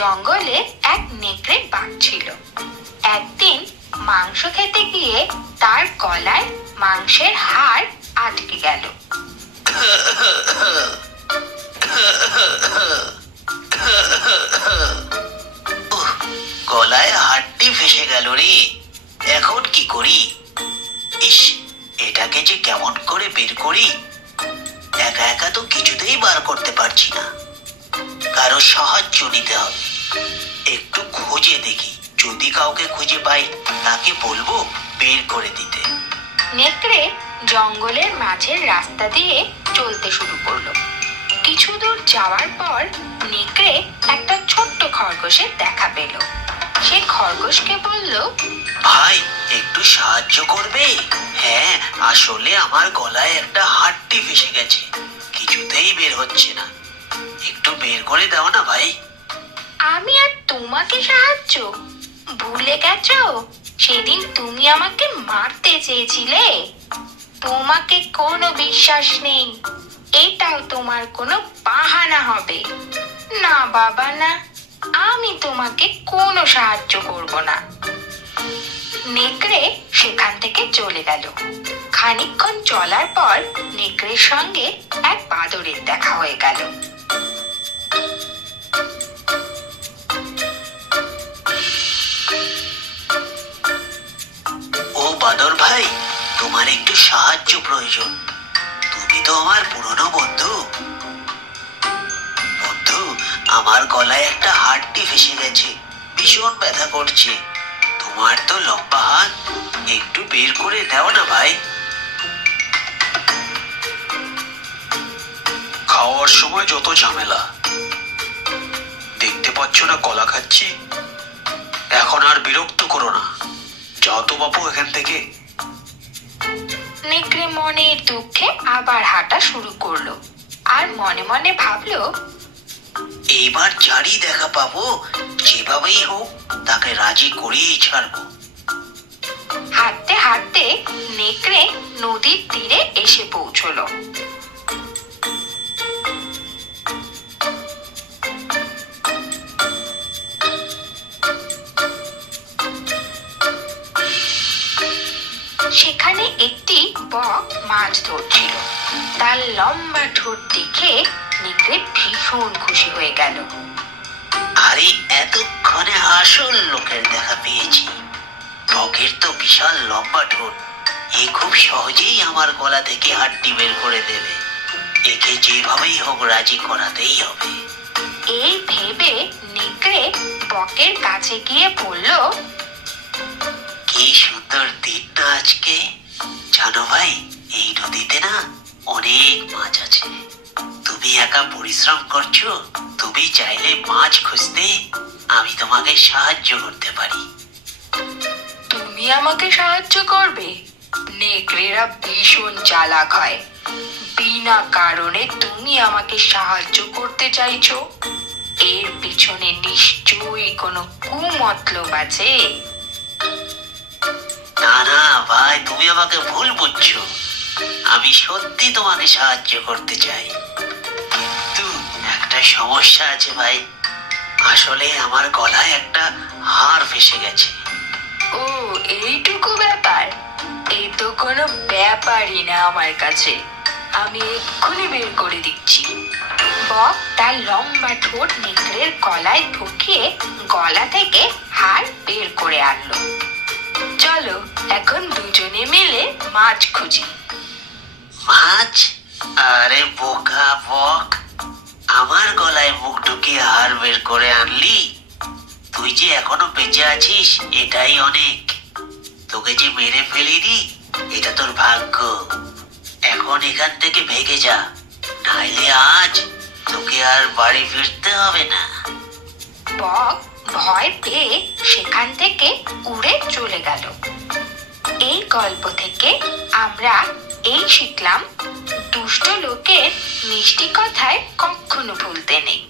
জঙ্গলে এক নেকড়ে বাঘ ছিল। একদিন মাংস খেতে গিয়ে তার গলায় মাংসের হাড় আটকে গেল। গলায় হাড়টি ফেসে গেল রে, এখন কি করি? ইস, এটাকে যে কেমন করে বের করি? একা একা তো কিছুতেই বার করতে পারছি না, কারো সাহায্য নিতে হবে। একটু খুঁজে দেখি, যদি কাউকে খুঁজে পাই তাকে বলবো বের করে দিতে। নেকড়ে জঙ্গলের মাঝের রাস্তা দিয়ে চলতে শুরু করলো। কিছু দূর যাওয়ার পর নেকড়ে একটা ছোট্ট খরগোশের দেখা পেল। সে খরগোশকে বলল, ভাই, একটু সাহায্য করবে? হ্যাঁ, আসলে আমার গলায় একটা হাড়টি ফেসে গেছে, কিছুতেই বের হচ্ছে না, একটু বের করে দাও না ভাই। আমি আর তোমাকে সাহায্য? ভুলে গেছো সেদিন তুমি আমাকে মারতে চেয়েছিলে? তোমাকে কোনো বিশ্বাস নেই, এটাও তোমার কোনো বাহানা হবে। না বাবা না, আমি তোমাকে কোনো সাহায্য করব না। নেকড়ে সেখান থেকে চলে গেল। খানিকক্ষণ চলার পর নেকড়ের সঙ্গে এক বাদরের দেখা হয়ে গেল। ও বাদর ভাই, তোমার একটু সাহায্য প্রয়োজন। তুমি তো আমার পুরনো বন্ধু। বন্ধু, আমার গলায় একটা হাড়টি ফেসে গেছে, ভীষণ ব্যথা করছে। তোমার তো লম্বা হাত, একটু বের করে দাও না ভাই। খাওয়ার সময় যত ঝামেলা, দেখতে পাচ্ছ না কলা খাচ্ছি? এখন আর বিরক্ত করো না, যাও তো বাপু এখান থেকে। নেকড়ে মনের দুঃখে আবার হাঁটা শুরু করলো আর মনে মনে ভাবলো, এইবার যারই দেখা পাবো, যেভাবেই হোক তাকে রাজি করিয়েই ছাড়বো। হাঁটতে হাঁটতে নেকড়ে নদীর তীরে এসে পৌঁছলো। সেখানে একটি বক মাছ ধরছিল। তার লম্বা ঠোঁট দেখে নেকড়ে ভীষণ খুশি হয়ে গেল। আরে, এতক্ষণে আসল লোকের দেখা পেয়েছি। বকের তো বিশাল লম্বা ঠোঁট, এ খুব সহজেই আমার গলা থেকে হাড্ডি বের করে দেবে। একে যেভাবেই হোক রাজি করাতেই হবে। এই ভেবে নেকড়ে বকের কাছে গিয়ে বলল, কি সুন্দর দিন না আজকে। জানো ভাই, এই নদীতে না অনেক মাছ আছে। তুমি একা পরিশ্রম করছো, তুমি চাইলে মাছ খুঁজতে আমি তোমাকে সাহায্য করতে পারি। তুমি আমাকে সাহায্য করবে? নেকড়েরা ভীষণ চালাক হয়। বিনা কারণে তুমি আমাকে সাহায্য করতে চাইছো? এর পিছনে নিশ্চয়ই কোনো কুমতলব আছে। না না ভাই, তুমি আমাকে ভুল বুঝছো। আমি সত্যি তোমাকে সাহায্য করতে চাই, কিন্তু একটা সমস্যা আছে ভাই। আসলে আমার গলায় একটা হাড় ফেসে গেছে। ও, এইটুকু ব্যাপার? এই তো কোনো ব্যাপারই না আমার কাছে। আমি এক্ষুনি বের করে দিচ্ছি। বক তার লম্বা ঠোঁট নেকড়ের গলায় ঢুকিয়ে গলা থেকে হাড় বের করে আনলো। চলো এখন দুজনে মিলে মাছ খুঁজি। মাছ? আরে বোকা বক, আমার গলায় মুখ ঢুকিয়ে হাড় বের করে আনলি? তুই যে এখনো বেঁচে আছিস এটাই অনেক। তোকে যে মেরে ফেলিনি এটা তোর ভাগ্য। এখন এখান থেকে ভেগে যা, নাইলে আজ তোকে আর বাড়ি ফিরতে হবে না। বক ভয় পেয়ে সেখান থেকে উড়ে চলে গেল। এই গল্প থেকে আমরা এই শিখলাম, দুষ্ট লোকের মিষ্টি কথায় কখনো ভুলতে নেই।